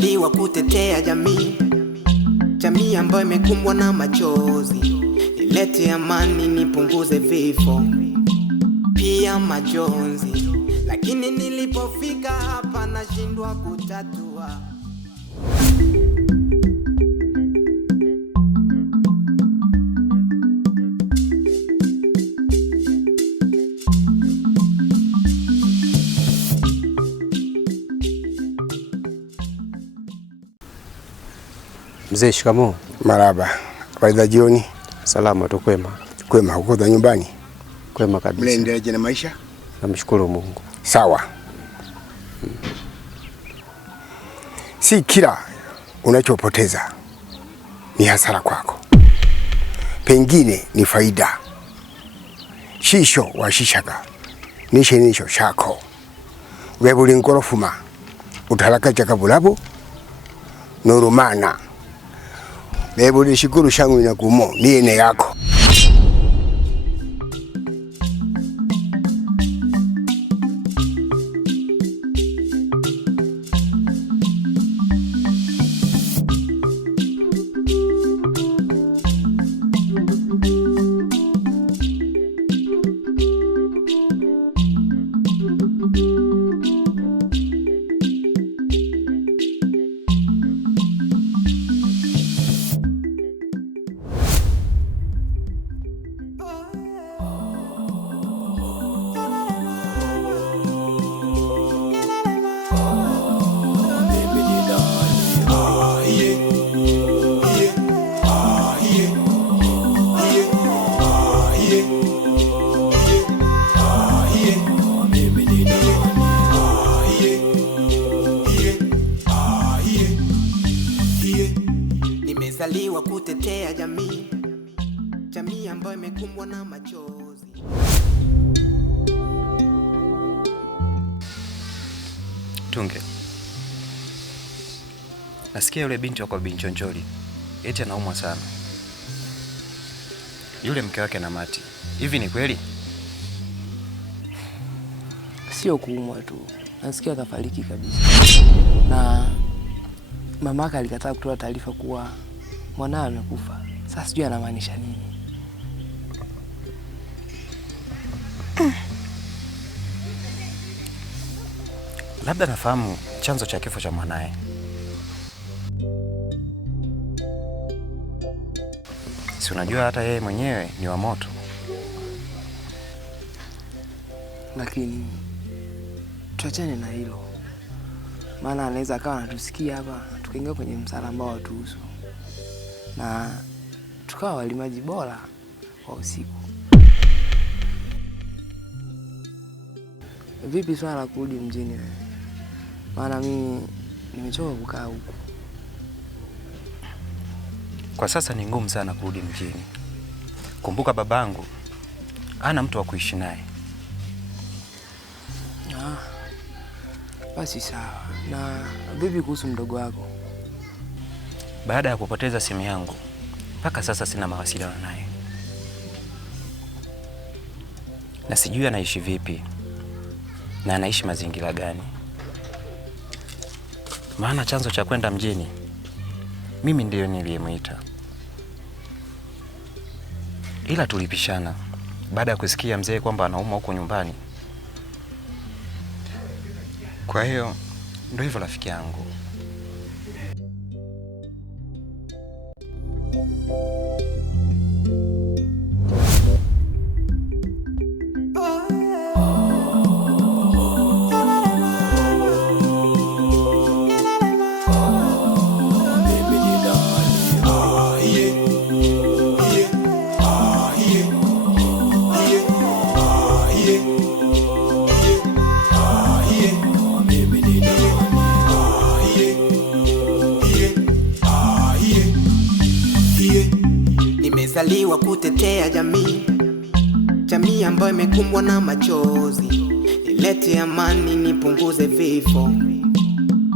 Nimezaliwa kutetea jamii, jamii ambayo imekumbwa na machozi. Nilete amani, nipunguze vifo, pia majonzi. Lakini nilipofika hapa nashindwa kutatua. Mzee, shikamoo. Maraba. Habari za jioni? Salama tu, kwema. Kwema, uko za nyumbani? Kwema kabisa. Mnaendeleaje na maisha? Namshukuru Mungu. Sawa. Si kila unachopoteza ni hasara kwako, pengine ni faida. Shisho washishaga nisho shako webuli ngorofuma utalaka chakabulabu nurumana webuli shikuru shangu inakumo niene yako. Nimezaliwa kutetea jamii, jamii ambayo imekumbwa na machozi. Tunge, nasikia yule binti wako Binchonjoli eti anaumwa sana. Yule mke wake na Mati, hivi ni kweli? Sio kuumwa tu, nasikia kafariki kabisa. Na mamaka alikataa kutoa taarifa kuwa mwanae amekufa. Sasa sijui anamaanisha nini. Labda nafahamu chanzo cha kifo cha mwanae. Si unajua hata yeye mwenyewe ni wa moto. Lakini tuachane na hilo, maana anaweza akawa anatusikia hapa tukaingia kwenye msala ambao hatuhusu na tukawa walimaji bora wa usiku. Vipi swala la kurudi mjini wewe? Maana mimi nimechoka kukaa huku. Kwa sasa ni ngumu sana kurudi mjini. Kumbuka babangu ana mtu wa kuishi naye. Basi sawa. Na vipi kuhusu mdogo wako? Baada ya kupoteza simu yangu, mpaka sasa sina mawasiliano naye. Na sijui anaishi vipi na anaishi mazingira gani. Maana chanzo cha kwenda mjini mimi ndiyo niliyemuita. Ila tulipishana baada ya kusikia mzee kwamba anaumwa huko nyumbani. Kwa hiyo ndio hivyo rafiki yangu. Nimezaliwa kutetea jamii, jamii ambayo imekumbwa na machozi. Nilete amani, nipunguze vifo,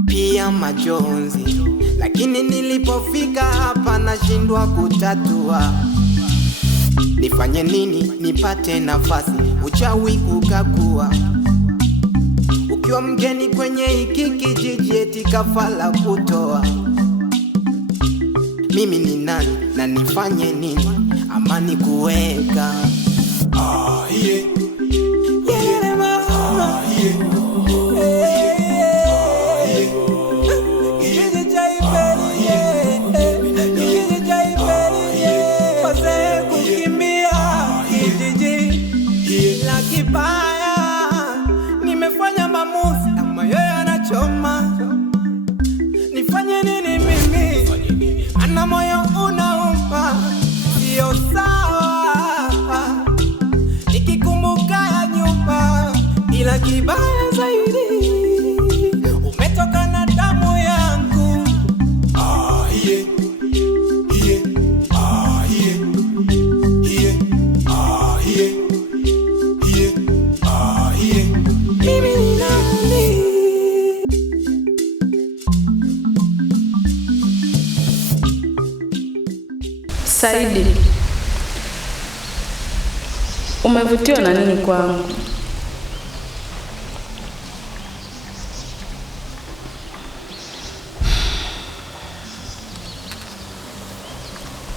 pia majonzi. Lakini nilipofika hapa nashindwa kutatua. Nifanye nini nipate nafasi? Uchawi ukakua, Nikiwa mgeni kwenye hiki kijiji eti kafala kutoa. Mimi ni nani na nifanye nini amani kuweka? Nimefanya maamuzi ama yeye anachoma. Nifanye nini mimi? Ana moyo unauma, sio sawa. Nikikumbuka ya nyuma, ila kibaya zaidi umetoka na damu yangu. Mimi ni nani? Saidi, umevutiwa na nini kwangu?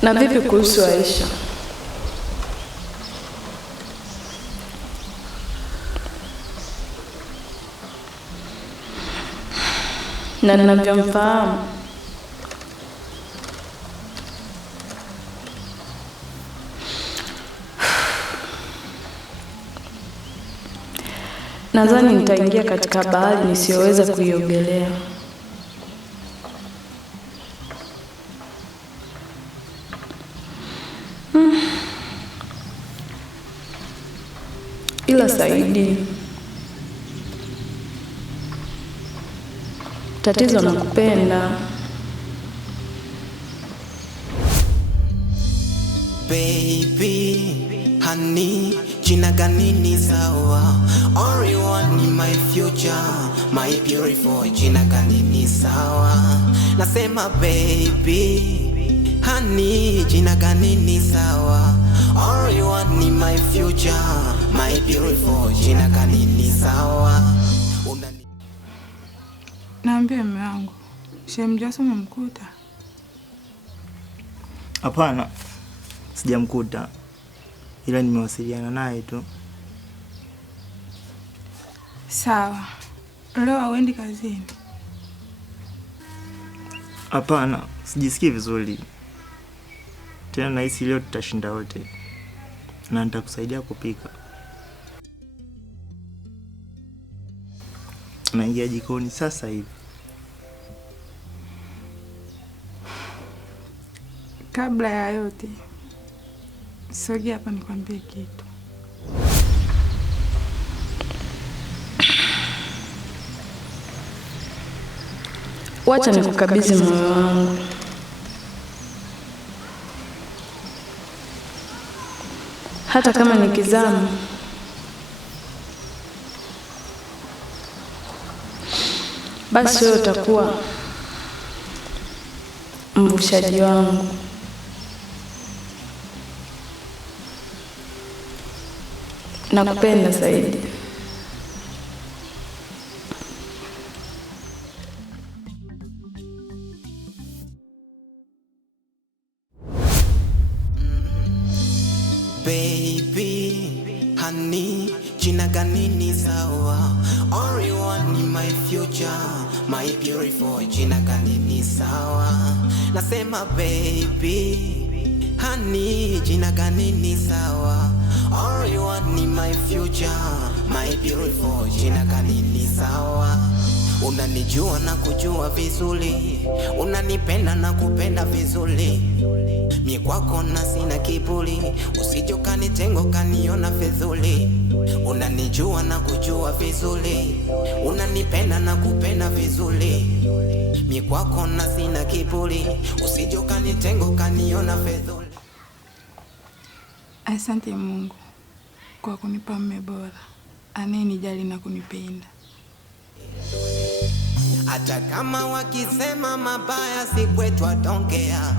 Na vipi kuhusu Aisha? Na ninavyomfahamu, nadhani nitaingia katika bahari nisiyoweza kuiogelea. Ila Saidi, tatizo nakupenda. Baby, honey, jina gani ni sawa? Only one in my future, my beautiful, jina gani ni sawa? Nasema baby, honey, jina gani ni sawa? Only one in my future, my beautiful, jina gani ni sawa? Naambia mume wangu, Sheikh Jason umemkuta? Hapana, sijamkuta, ila nimewasiliana naye tu. Sawa. Leo hauendi kazini? Hapana, sijisikii vizuri. Tena nahisi leo tutashinda wote. Na nitakusaidia kupika. Naingia jikoni sasa hivi. Kabla ya yote, sogea hapa nikwambie kitu. Wacha nikukabidhi moyo wangu. Hata kama nikizama, basi wewe utakuwa mvushaji wangu. Nakupenda Saidi. Baby, honey, jina gani ni sawa? Only one in my future, my beautiful, jina gani ni sawa? Nasema baby, honey, jina gani ni sawa? Only one in my future, my beautiful, jina gani ni sawa? Unanijua na kujua vizuri, unanipenda na kupenda vizuri. Mie kwako na sina kiburi, usije ukanitengo kaniona fedhuli. Unanijua na kujua vizuri, unanipenda na kupenda vizuri. Mie kwako na sina kiburi, usije ukanitengo kaniona fedhuli. Asante Mungu kwa kunipa mume bora anayenijali na kunipenda. Hata kama wakisema mabaya si kwetu atongea.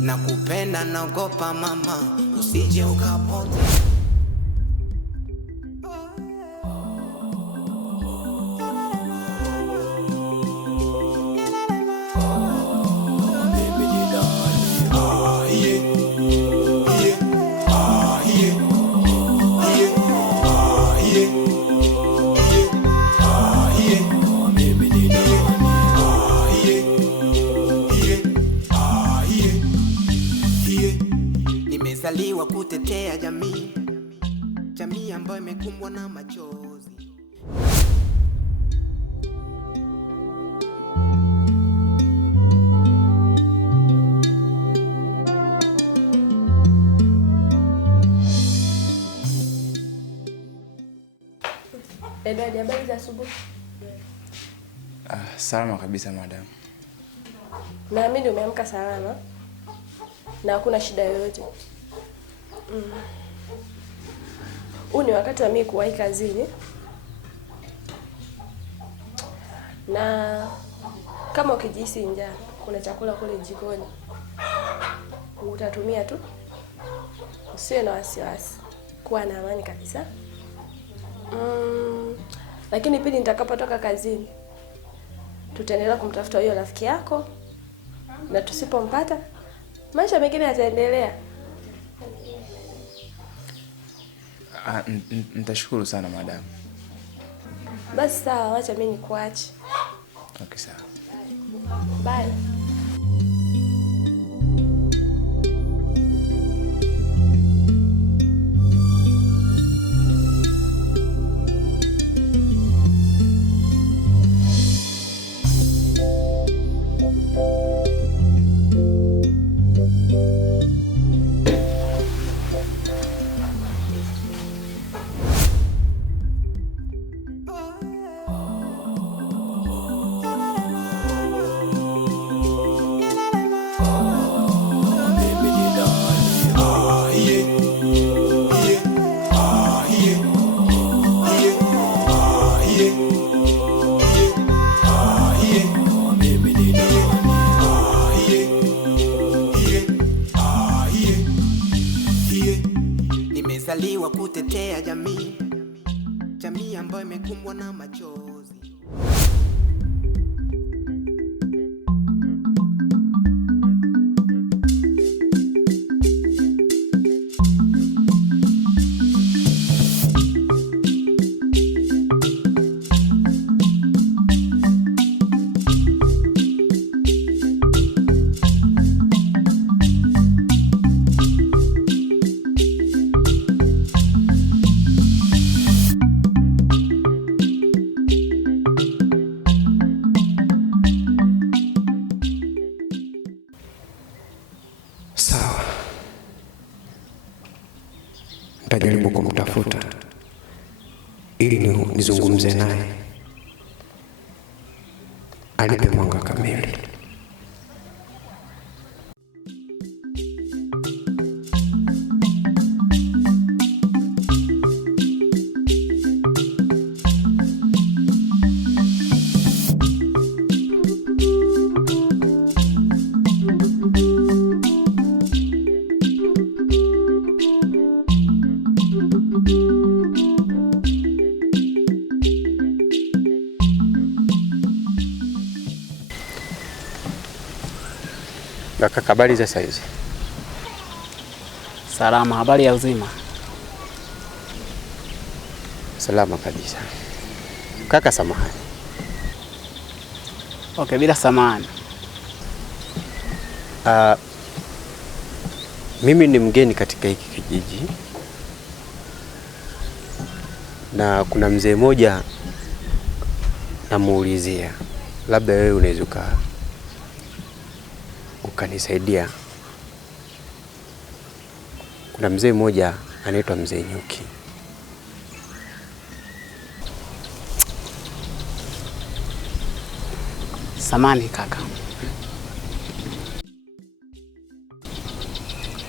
Nakupenda naogopa mama, usije ukapote. Nimezaliwa kutetea jamii, jamii ambayo imekumbwa na machozi. Edward, habari za asubuhi? Salama kabisa madam. Naamini umeamka salama na hakuna shida yoyote. Huu ni wakati wa mimi kuwahi kazini, na kama ukijihisi njaa, kuna chakula kule jikoni, utatumia tu. Usiwe na wasiwasi, kuwa na amani kabisa. Lakini pili nitakapotoka kazini, tutaendelea kumtafuta huyo rafiki yako, na tusipompata maisha mengine yataendelea. Nitashukuru sana madam. Basi sawa, acha mimi nikuache. Okay, sawa. Bye. Nimezaliwa kutetea jamii, jamii ambayo imekumbwa na machozi. Nitajaribu kumtafuta ili nizungumze naye, anipe mwanga kamili. Kaka, habari za saizi? Salama, habari ya uzima? Salama kabisa. Kaka, samahani. Okay, bila samahani. Mimi ni mgeni katika hiki kijiji, na kuna mzee mmoja namuulizia, labda wewe unaweza ukanisaidia. Kuna mzee mmoja anaitwa Mzee Nyuki. Samani kaka,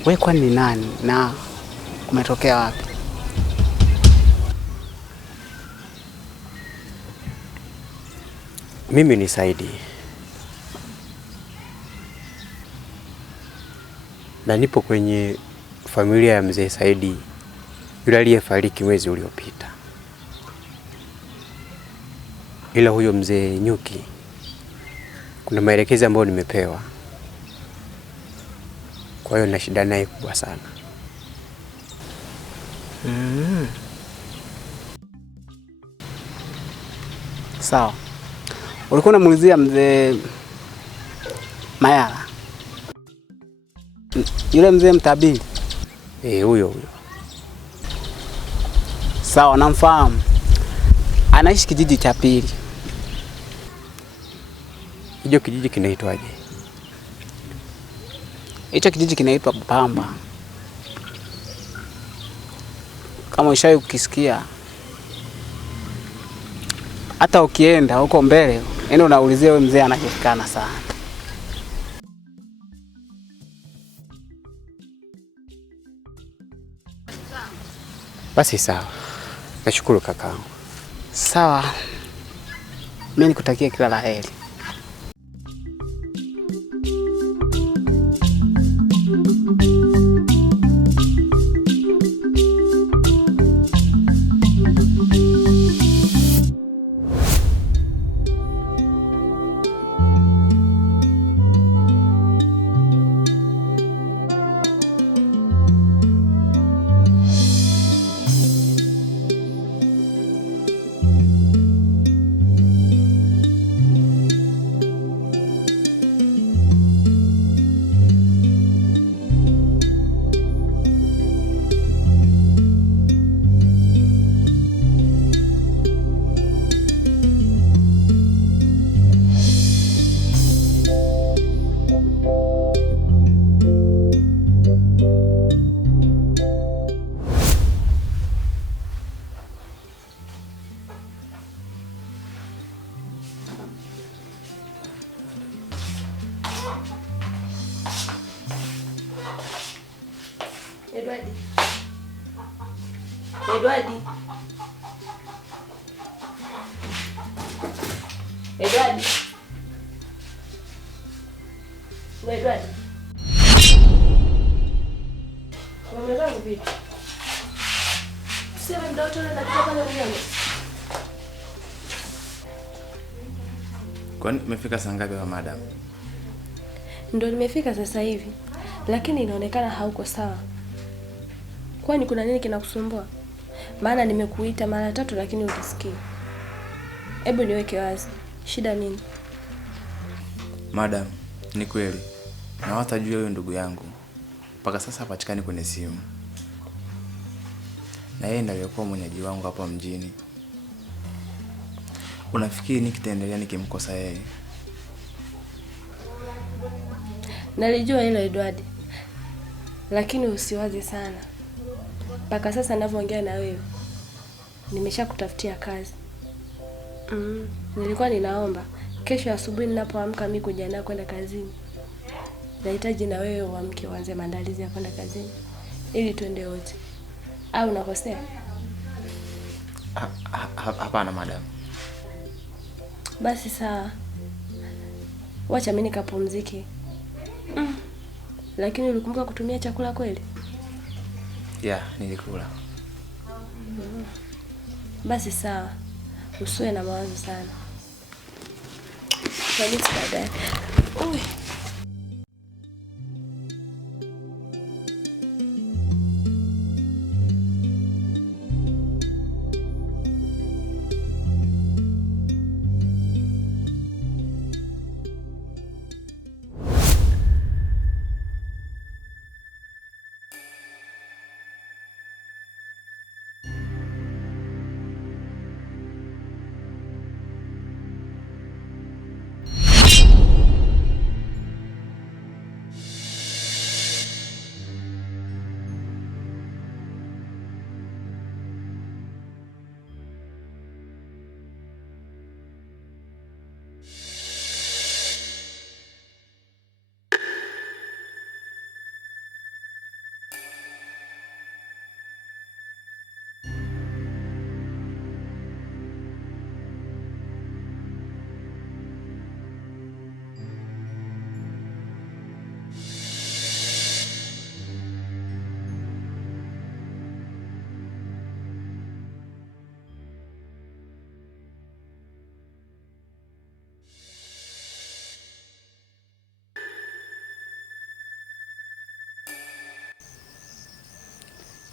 wewe kwani ni nani na umetokea wapi? Mimi ni Saidi na nipo kwenye familia ya Mzee Saidi yule aliyefariki mwezi uliopita. Ila huyo Mzee Nyuki kuna maelekezo ambayo nimepewa, kwa hiyo nina shida naye kubwa sana. Sawa. Ulikuwa unamuulizia Mzee Mayala? Yule mzee mtabiri? Huyo. Sawa, namfahamu. Anaishi kijiji cha pili. Hicho kijiji kinaitwaje? Hicho kijiji kinaitwa Pamba. Kama ushawahi kukisikia, hata ukienda huko mbele, yaani unaulizia wewe mzee anajulikana sana. Basi sawa. Nashukuru kakaangu. Sawa. Mimi nikutakia kila la heri. Edward. Umevaa vipi? Sema mdoto na kutoka na mjane. Kwani umefika saa ngapi madam? Ndio nimefika sasa hivi. Lakini inaonekana hauko sawa. Kwani kuna nini kinakusumbua? Maana nimekuita mara 3 lakini ulisikii. Hebu niweke wazi. Shida nini? Madam, ni kweli. Na watajua huyo ndugu yangu. Mpaka sasa hapatikani kwenye simu. Na yeye ndiye alikuwa mwenyeji wangu hapa mjini. Unafikiri nini kitaendelea nikimkosa yeye? Nalijua hilo Edward. Lakini usiwaze sana. Mpaka sasa ninavyoongea na wewe nimeshakutafutia kazi. Nilikuwa ninaomba kesho asubuhi ninapoamka mimi kujiandaa kwenda kazini. Nahitaji na wewe uamke uanze maandalizi ya kwenda kazini ili tuende wote. Au unakosea? Hapana madam. Basi sawa. Wacha mimi nikapumzike. Lakini ulikumbuka kutumia chakula kweli? Nilikula. Basi sawa. Usiwe na mawazo sana. Karibu baadaye.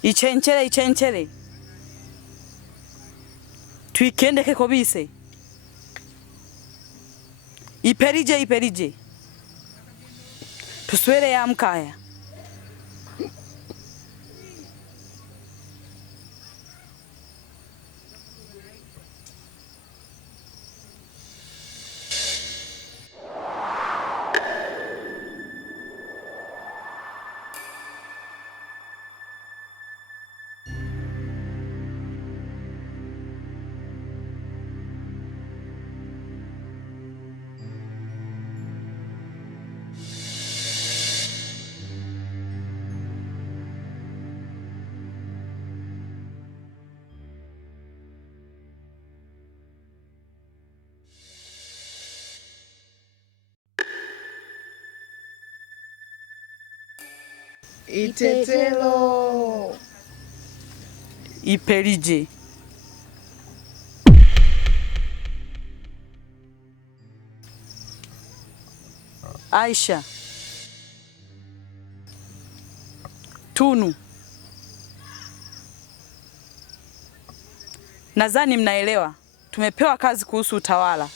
Ichenchele twikendeke kobise iperije tuswere ya mkaya Itetelo. Iperije. Aisha. Tunu. Nadhani mnaelewa. Tumepewa kazi kuhusu utawala.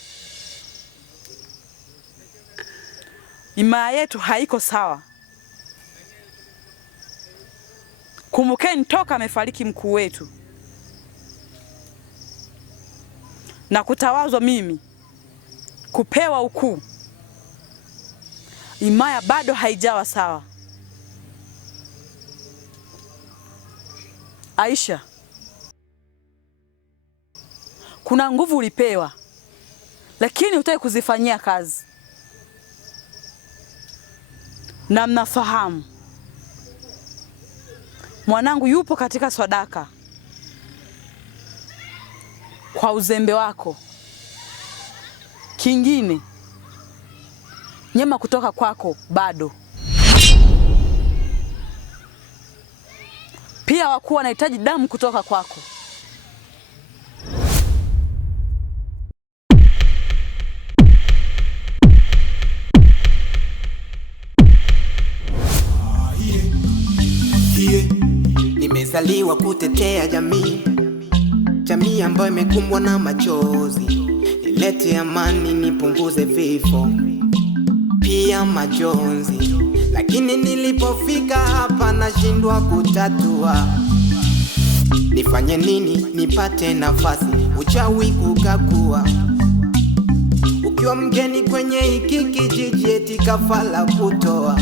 Imaya yetu haiko sawa. Kumbukeni toka amefariki mkuu wetu na kutawazwa mimi kupewa ukuu, imaya bado haijawa sawa. Aisha, kuna nguvu ulipewa, lakini hutaki kuzifanyia kazi. Na mnafahamu mwanangu yupo katika sadaka. Kwa uzembe wako. Kingine, nyema kutoka kwako bado. Pia wakuu wanahitaji damu kutoka kwako. Nimezaliwa kutetea jamii, jamii ambayo imekumbwa na machozi. Nilete amani, nipunguze vifo, pia majonzi. Lakini nilipofika hapa nashindwa kutatua. Nifanye nini nipate nafasi? Uchawi kukakua. Ukiwa mgeni kwenye hiki kijiji eti kafala kutoa.